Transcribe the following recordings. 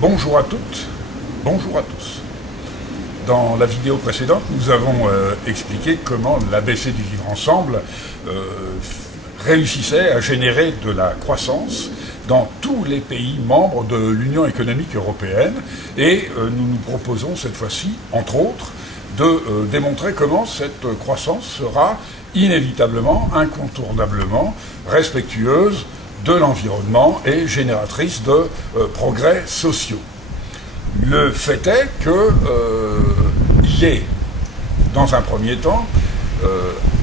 Bonjour à toutes, bonjour à tous. Dans la vidéo précédente, nous avons expliqué comment l'ABC du vivre ensemble réussissait à générer de la croissance dans tous les pays membres de l'Union économique européenne et nous nous proposons cette fois-ci, entre autres, de démontrer comment cette croissance sera inévitablement, incontournablement respectueuse de l'environnement et génératrice de progrès sociaux. Le fait est qu'il est, dans un premier temps,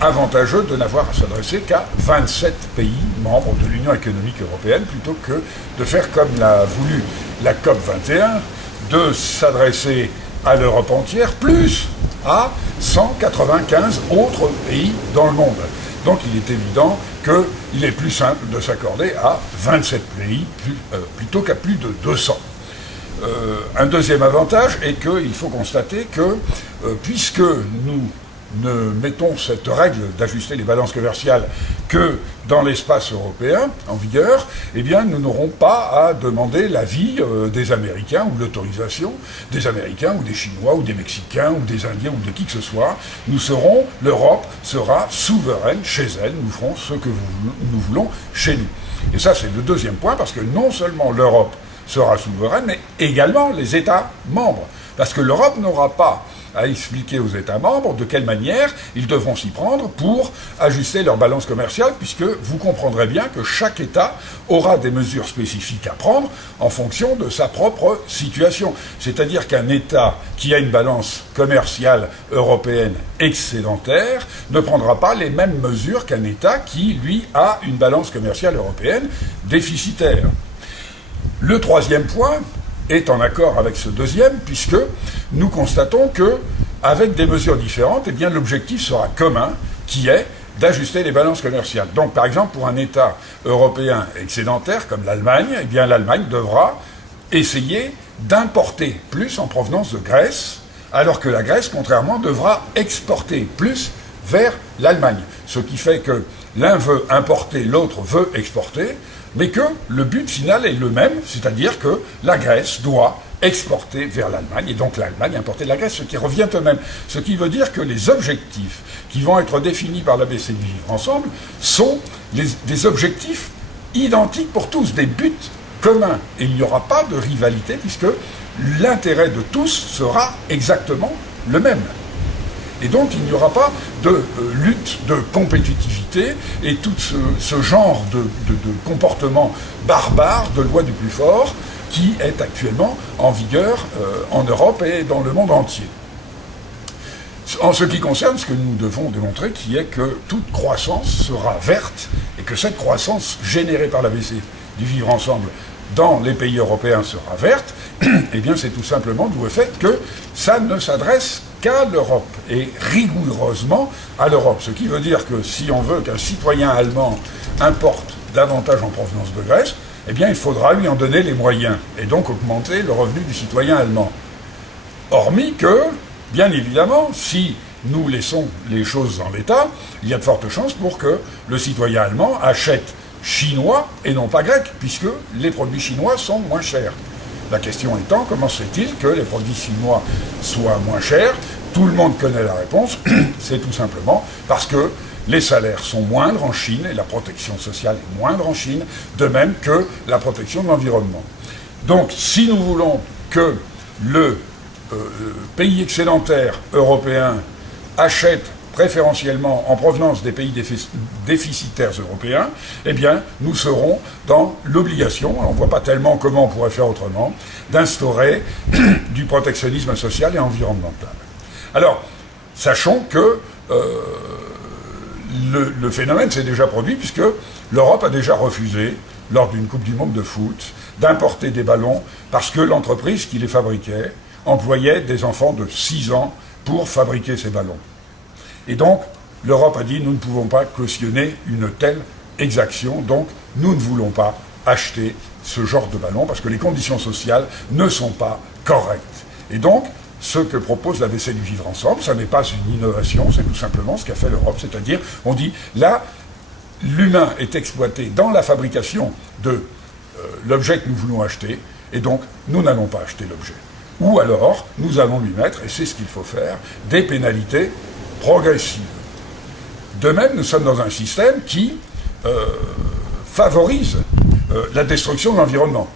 avantageux de n'avoir à s'adresser qu'à 27 pays membres de l'Union économique européenne, plutôt que de faire comme l'a voulu la COP 21, de s'adresser à l'Europe entière, plus à 195 autres pays dans le monde. Donc il est évident qu'il est plus simple de s'accorder à 27 pays plutôt qu'à plus de 200. Un deuxième avantage est qu'il faut constater que, puisque nous ne mettons cette règle d'ajuster les balances commerciales que dans l'espace européen en vigueur, eh bien nous n'aurons pas à demander l'avis des Américains ou l'autorisation des Américains ou des Chinois ou des Mexicains ou des Indiens ou de qui que ce soit. L'Europe sera souveraine chez elle, nous ferons ce que nous voulons chez nous. Et ça c'est le deuxième point, parce que non seulement l'Europe sera souveraine, mais également les États membres. Parce que l'Europe n'aura pas à expliquer aux États membres de quelle manière ils devront s'y prendre pour ajuster leur balance commerciale, puisque vous comprendrez bien que chaque État aura des mesures spécifiques à prendre en fonction de sa propre situation. C'est-à-dire qu'un État qui a une balance commerciale européenne excédentaire ne prendra pas les mêmes mesures qu'un État qui, lui, a une balance commerciale européenne déficitaire. Le troisième point est en accord avec ce deuxième, puisque nous constatons que, avec des mesures différentes, eh bien, l'objectif sera commun, qui est d'ajuster les balances commerciales. Donc, par exemple, pour un État européen excédentaire comme l'Allemagne, eh bien, l'Allemagne devra essayer d'importer plus en provenance de Grèce, alors que la Grèce, contrairement, devra exporter plus vers l'Allemagne. Ce qui fait que l'un veut importer, l'autre veut exporter, mais que le but final est le même, c'est-à-dire que la Grèce doit exporter vers l'Allemagne, et donc l'Allemagne importer de la Grèce, ce qui revient au même. Ce qui veut dire que les objectifs qui vont être définis par l'ABC du vivre ensemble sont des objectifs identiques pour tous, des buts communs. Et il n'y aura pas de rivalité, puisque l'intérêt de tous sera exactement le même. Et donc il n'y aura pas de lutte de compétitivité et tout ce genre de comportement barbare de loi du plus fort qui est actuellement en vigueur en Europe et dans le monde entier. En ce qui concerne ce que nous devons démontrer, qui est que toute croissance sera verte et que cette croissance générée par l'ABC du vivre ensemble dans les pays européens sera verte, eh bien c'est tout simplement dû au fait que ça ne s'adresse qu'à l'Europe, et rigoureusement à l'Europe. Ce qui veut dire que si on veut qu'un citoyen allemand importe davantage en provenance de Grèce, eh bien il faudra lui en donner les moyens, et donc augmenter le revenu du citoyen allemand. Hormis que, bien évidemment, si nous laissons les choses en l'état, il y a de fortes chances pour que le citoyen allemand achète chinois et non pas grec, puisque les produits chinois sont moins chers. La question étant, comment se fait-il que les produits chinois soient moins chers? Tout le monde connaît la réponse, c'est tout simplement parce que les salaires sont moindres en Chine et la protection sociale est moindre en Chine, de même que la protection de l'environnement. Donc, si nous voulons que le pays excédentaire européen achète préférentiellement en provenance des pays déficitaires européens, eh bien, nous serons dans l'obligation, on ne voit pas tellement comment on pourrait faire autrement, d'instaurer du protectionnisme social et environnemental. Alors, sachons que le phénomène s'est déjà produit, puisque l'Europe a déjà refusé, lors d'une Coupe du Monde de foot, d'importer des ballons, parce que l'entreprise qui les fabriquait employait des enfants de 6 ans pour fabriquer ces ballons. Et donc, l'Europe a dit, nous ne pouvons pas cautionner une telle exaction, donc nous ne voulons pas acheter ce genre de ballon, parce que les conditions sociales ne sont pas correctes. Et donc, ce que propose l'ABC du vivre ensemble, ça n'est pas une innovation, c'est tout simplement ce qu'a fait l'Europe, c'est-à-dire, on dit, là, l'humain est exploité dans la fabrication de l'objet que nous voulons acheter, Et donc, nous n'allons pas acheter l'objet. Ou alors, nous allons lui mettre, et c'est ce qu'il faut faire, des pénalités progressives. De même, nous sommes dans un système qui favorise la destruction de l'environnement.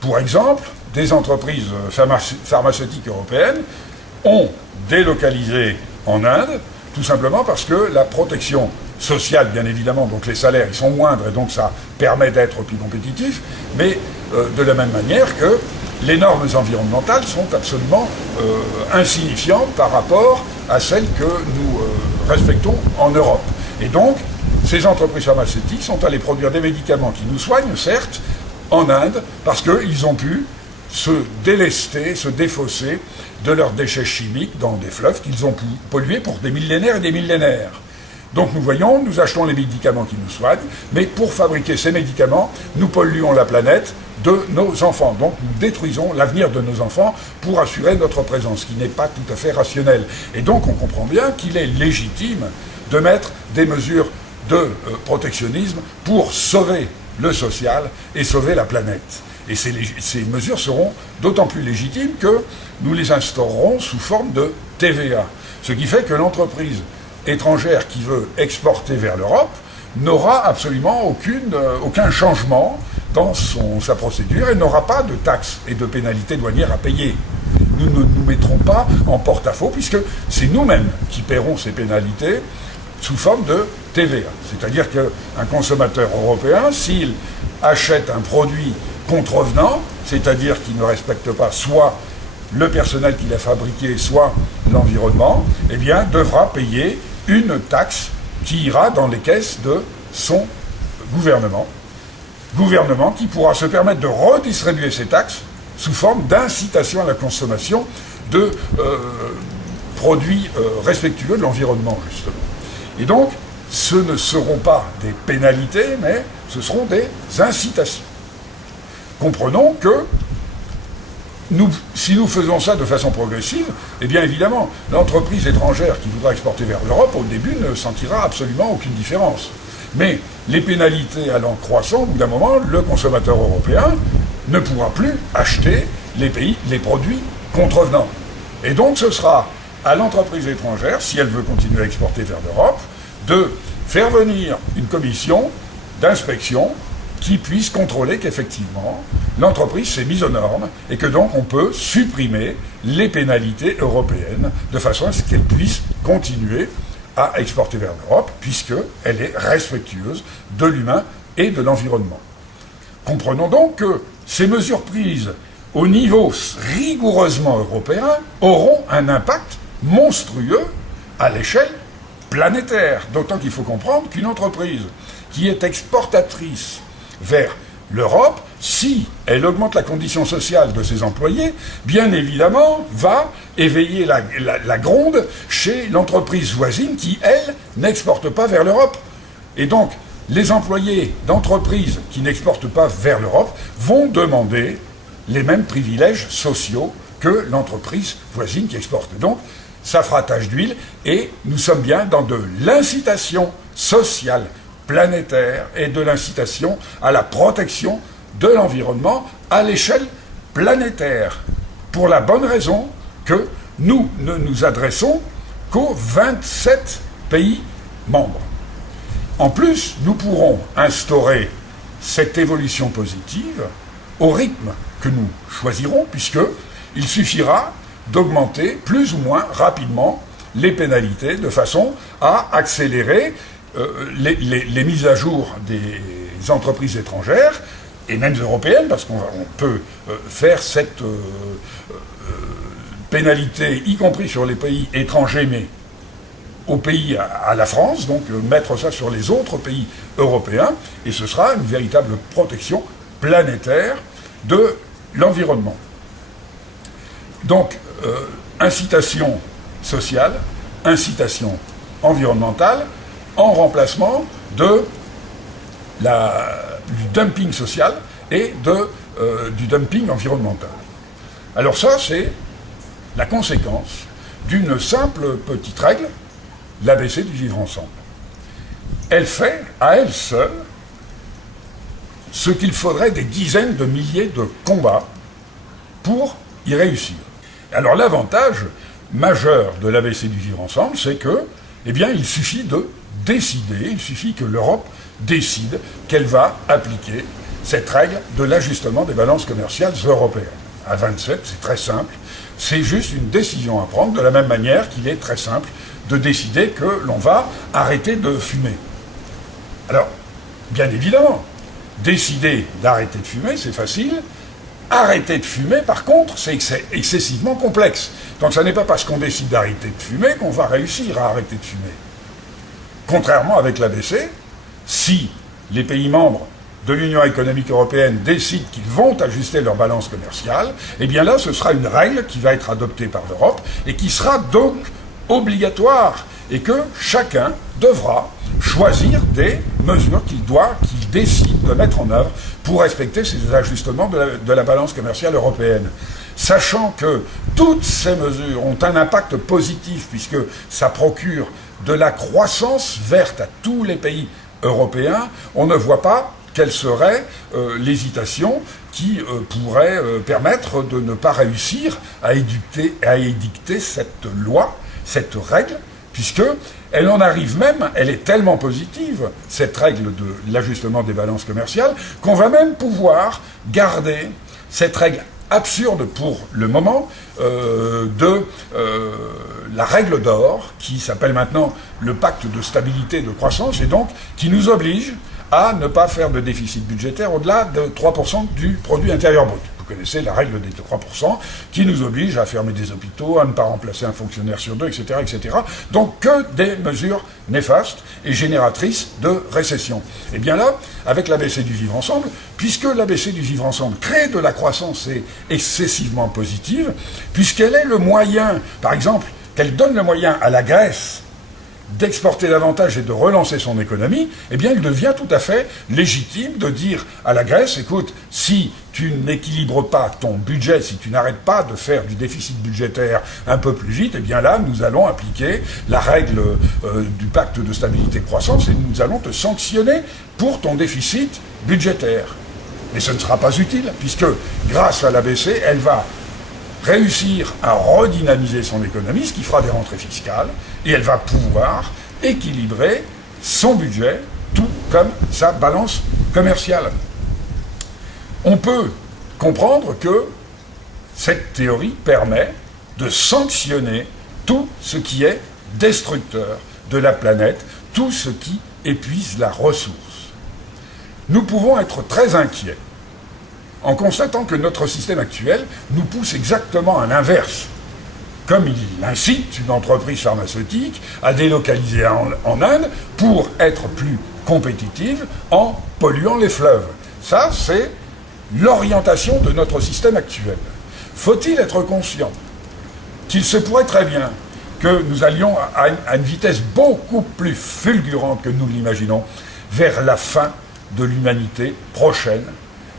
Pour exemple, des entreprises pharmaceutiques européennes ont délocalisé en Inde, tout simplement parce que la protection sociale, bien évidemment, donc les salaires, ils sont moindres, et donc ça permet d'être plus compétitif, mais de la même manière que les normes environnementales sont absolument insignifiantes par rapport à celles que nous respectons en Europe. Et donc, ces entreprises pharmaceutiques sont allées produire des médicaments qui nous soignent, certes, en Inde, parce qu'ils ont pu se délester, se défausser de leurs déchets chimiques dans des fleuves qu'ils ont pollués pour des millénaires et des millénaires. Donc nous voyons, nous achetons les médicaments qui nous soignent, mais pour fabriquer ces médicaments, nous polluons la planète de nos enfants. Donc nous détruisons l'avenir de nos enfants pour assurer notre présence, ce qui n'est pas tout à fait rationnel. Et donc on comprend bien qu'il est légitime de mettre des mesures de protectionnisme pour sauver le social et sauver la planète. Et ces mesures seront d'autant plus légitimes que nous les instaurerons sous forme de TVA. Ce qui fait que l'entreprise étrangère qui veut exporter vers l'Europe n'aura absolument aucun changement dans sa procédure et n'aura pas de taxes et de pénalités douanières à payer. Nous ne nous mettrons pas en porte-à-faux puisque c'est nous-mêmes qui paierons ces pénalités sous forme de TVA. C'est-à-dire qu'un consommateur européen, s'il achète un produit contrevenant, c'est-à-dire qui ne respecte pas soit le personnel qui l'a fabriqué, soit l'environnement, eh bien, devra payer une taxe qui ira dans les caisses de son gouvernement qui pourra se permettre de redistribuer ces taxes sous forme d'incitation à la consommation de produits respectueux de l'environnement, justement. Et donc, ce ne seront pas des pénalités, mais ce seront des incitations. Comprenons que si nous faisons ça de façon progressive, eh bien évidemment, l'entreprise étrangère qui voudra exporter vers l'Europe, au début, ne sentira absolument aucune différence. Mais les pénalités allant croissant, au bout d'un moment, le consommateur européen ne pourra plus acheter les produits contrevenants. Et donc ce sera à l'entreprise étrangère, si elle veut continuer à exporter vers l'Europe, de faire venir une commission d'inspection qui puisse contrôler qu'effectivement l'entreprise s'est mise aux normes et que donc on peut supprimer les pénalités européennes de façon à ce qu'elle puisse continuer à exporter vers l'Europe puisqu'elle est respectueuse de l'humain et de l'environnement. Comprenons donc que ces mesures prises au niveau rigoureusement européen auront un impact monstrueux à l'échelle planétaire. D'autant qu'il faut comprendre qu'une entreprise qui est exportatrice vers l'Europe, si elle augmente la condition sociale de ses employés, bien évidemment, va éveiller la gronde chez l'entreprise voisine qui, elle, n'exporte pas vers l'Europe. Et donc, les employés d'entreprises qui n'exportent pas vers l'Europe vont demander les mêmes privilèges sociaux que l'entreprise voisine qui exporte. Donc, ça fera tache d'huile et nous sommes bien dans de l'incitation sociale planétaire et de l'incitation à la protection de l'environnement à l'échelle planétaire. Pour la bonne raison que nous ne nous adressons qu'aux 27 pays membres. En plus, nous pourrons instaurer cette évolution positive au rythme que nous choisirons, puisqu'il suffira d'augmenter plus ou moins rapidement les pénalités de façon à accélérer les mises à jour des entreprises étrangères, et même européennes, parce qu'on peut faire cette pénalité, y compris sur les pays étrangers, mais au pays à la France, donc mettre ça sur les autres pays européens, et ce sera une véritable protection planétaire de l'environnement. Donc, incitation sociale, incitation environnementale, en remplacement du dumping social et du dumping environnemental. Alors ça, c'est la conséquence d'une simple petite règle, l'ABC du vivre ensemble. Elle fait, à elle seule, ce qu'il faudrait des dizaines de milliers de combats pour y réussir. Alors l'avantage majeur de l'ABC du vivre ensemble, c'est que, eh bien, il suffit de décider, il suffit que l'Europe décide qu'elle va appliquer cette règle de l'ajustement des balances commerciales européennes. À 27, c'est très simple, c'est juste une décision à prendre, de la même manière qu'il est très simple de décider que l'on va arrêter de fumer. Alors, bien évidemment, décider d'arrêter de fumer, c'est facile. Arrêter de fumer, par contre, c'est excessivement complexe. Donc ça n'est pas parce qu'on décide d'arrêter de fumer qu'on va réussir à arrêter de fumer. Contrairement avec l'ABC, si les pays membres de l'Union économique européenne décident qu'ils vont ajuster leur balance commerciale, eh bien là, ce sera une règle qui va être adoptée par l'Europe et qui sera donc obligatoire et que chacun devra choisir des mesures qu'il décide de mettre en œuvre pour respecter ces ajustements de la balance commerciale européenne. Sachant que toutes ces mesures ont un impact positif puisque ça procure de la croissance verte à tous les pays européens, on ne voit pas quelle serait l'hésitation qui pourrait permettre de ne pas réussir à édicter cette loi, cette règle, puisqu'elle en arrive même, elle est tellement positive, cette règle de l'ajustement des balances commerciales, qu'on va même pouvoir garder cette règle absurde pour le moment de la règle d'or, qui s'appelle maintenant le pacte de stabilité et de croissance, et donc qui nous oblige à ne pas faire de déficit budgétaire au-delà de 3% du produit intérieur brut. Vous connaissez la règle des 3%, qui nous oblige à fermer des hôpitaux, à ne pas remplacer un fonctionnaire sur deux, etc., etc. Donc que des mesures néfastes et génératrices de récession. Et bien là, avec l'ABC du vivre ensemble, puisque l'ABC du vivre ensemble crée de la croissance excessivement positive, puisqu'elle est le moyen, par exemple, qu'elle donne le moyen à la Grèce d'exporter davantage et de relancer son économie, eh bien il devient tout à fait légitime de dire à la Grèce, écoute, si tu n'équilibres pas ton budget, si tu n'arrêtes pas de faire du déficit budgétaire un peu plus vite, eh bien là, nous allons appliquer la règle du pacte de stabilité et de croissance et nous allons te sanctionner pour ton déficit budgétaire. Mais ce ne sera pas utile, puisque grâce à l'ABC, elle va réussir à redynamiser son économie, ce qui fera des rentrées fiscales, et elle va pouvoir équilibrer son budget, tout comme sa balance commerciale. On peut comprendre que cette théorie permet de sanctionner tout ce qui est destructeur de la planète, tout ce qui épuise la ressource. Nous pouvons être très inquiets en constatant que notre système actuel nous pousse exactement à l'inverse. Comme il incite une entreprise pharmaceutique à délocaliser en Inde pour être plus compétitive en polluant les fleuves. Ça, c'est l'orientation de notre système actuel. Faut-il être conscient qu'il se pourrait très bien que nous allions à une vitesse beaucoup plus fulgurante que nous l'imaginons vers la fin de l'humanité prochaine,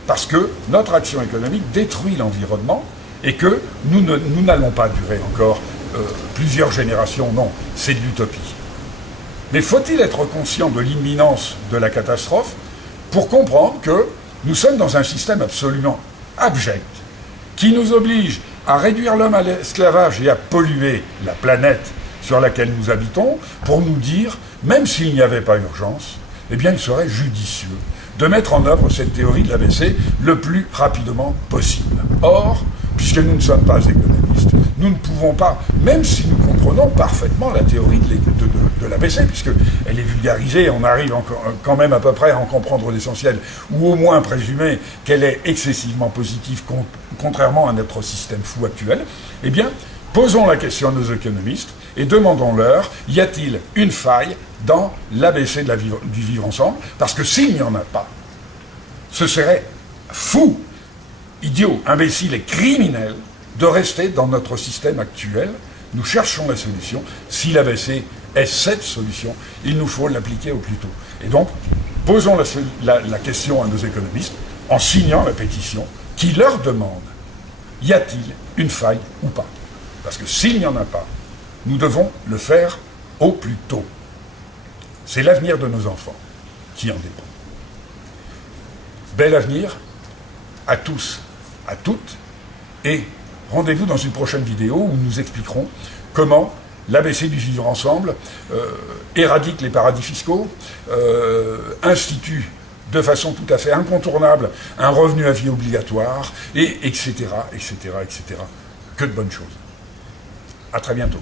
parce que notre action économique détruit l'environnement et que nous n'allons pas durer encore plusieurs générations. Non, c'est de l'utopie. Mais faut-il être conscient de l'imminence de la catastrophe pour comprendre que nous sommes dans un système absolument abject qui nous oblige à réduire l'homme à l'esclavage et à polluer la planète sur laquelle nous habitons pour nous dire, même s'il n'y avait pas urgence, eh bien il serait judicieux de mettre en œuvre cette théorie de l'ABC le plus rapidement possible. Or, puisque nous ne sommes pas économistes, nous ne pouvons pas, même si nous comprenons parfaitement la théorie de l'ABC, puisqu'elle est vulgarisée, on arrive quand même à peu près à en comprendre l'essentiel, ou au moins présumer qu'elle est excessivement positive, contrairement à notre système fou actuel, eh bien, posons la question à nos économistes et demandons-leur, y a-t-il une faille dans l'ABC du vivre ensemble? Parce que s'il n'y en a pas, ce serait fou, idiot, imbécile et criminel de rester dans notre système actuel. Nous cherchons la solution. Si l'ABC est cette solution, il nous faut l'appliquer au plus tôt. Et donc, posons la question à nos économistes en signant la pétition qui leur demande, y a-t-il une faille ou pas? Parce que s'il n'y en a pas, nous devons le faire au plus tôt. C'est l'avenir de nos enfants qui en dépend. Bel avenir à tous, à toutes, Et rendez-vous dans une prochaine vidéo où nous expliquerons comment l'ABC du vivre ensemble éradique les paradis fiscaux, institue de façon tout à fait incontournable un revenu à vie obligatoire, et etc., etc., etc. Que de bonnes choses. À très bientôt.